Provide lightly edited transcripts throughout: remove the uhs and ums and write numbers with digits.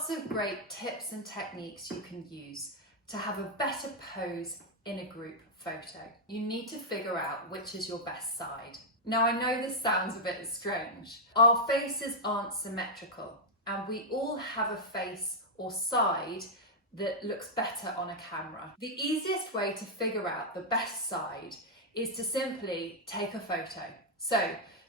lots of great tips and techniques you can use to have a better pose in a group photo. You need to figure out which is your best side. Now, I know this sounds a bit strange. Our faces aren't symmetrical, and we all have a face or side that looks better on a camera. The easiest way to figure out the best side is to simply take a photo. So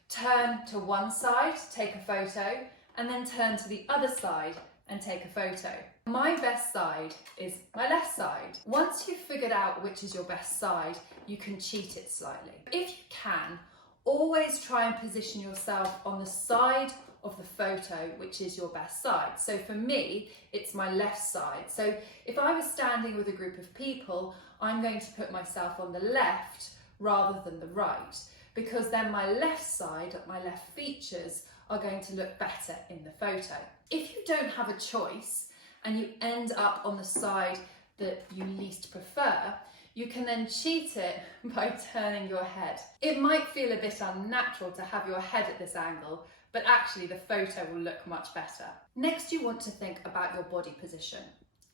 turn to one side, take a photo, and then turn to the other side and take a photo. My best side is my left side. Once you've figured out which is your best side, you can cheat it slightly. If you can, always try and position yourself on the side of the photo which is your best side. So for me, it's my left side. So if I was standing with a group of people, I'm going to put myself on the left rather than the right, because then my left side, my left features, are going to look better in the photo. If you don't have a choice and you end up on the side that you least prefer, you can then cheat it by turning your head. It might feel a bit unnatural to have your head at this angle, but actually the photo will look much better. Next, you want to think about your body position.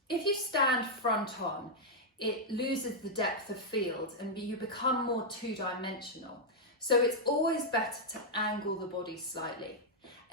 If you stand front on, it loses the depth of field and you become more two-dimensional. So it's always better to angle the body slightly.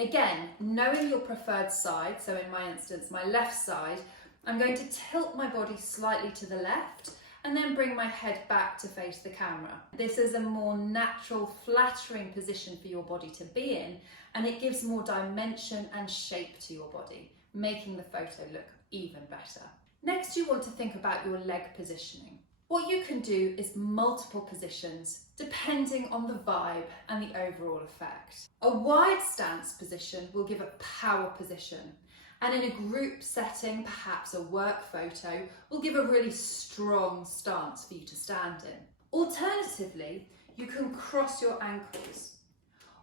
Again, knowing your preferred side, so in my instance, my left side, I'm going to tilt my body slightly to the left and then bring my head back to face the camera. This is a more natural, flattering position for your body to be in, and it gives more dimension and shape to your body, making the photo look even better. Next, you want to think about your leg positioning. What you can do is multiple positions depending on the vibe and the overall effect. A wide stance position will give a power position, and in a group setting, perhaps a work photo, will give a really strong stance for you to stand in. Alternatively, you can cross your ankles.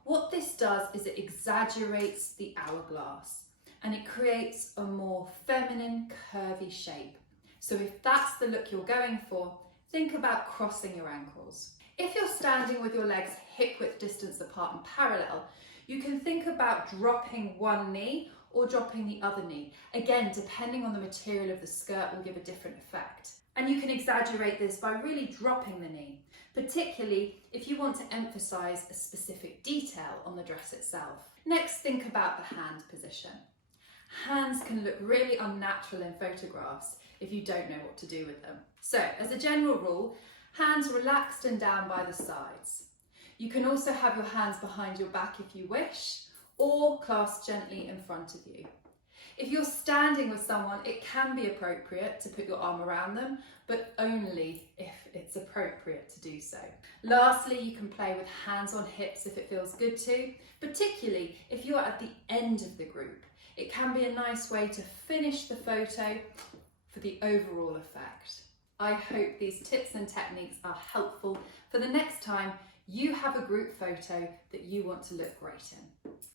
What this does is it exaggerates the hourglass and it creates a more feminine, curvy shape. So if that's the look you're going for, think about crossing your ankles. If you're standing with your legs hip-width distance apart and parallel, you can think about dropping one knee or dropping the other knee. Again, depending on the material of the skirt will give a different effect. And you can exaggerate this by really dropping the knee, particularly if you want to emphasize a specific detail on the dress itself. Next, think about the hand position. Hands can look really unnatural in photographs if you don't know what to do with them. So, as a general rule, hands relaxed and down by the sides. You can also have your hands behind your back if you wish, or clasped gently in front of you. If you're standing with someone, it can be appropriate to put your arm around them, but only if it's appropriate to do so. Lastly, you can play with hands on hips if it feels good to, particularly if you're at the end of the group. It can be a nice way to finish the photo for the overall effect. I hope these tips and techniques are helpful for the next time you have a group photo that you want to look great in.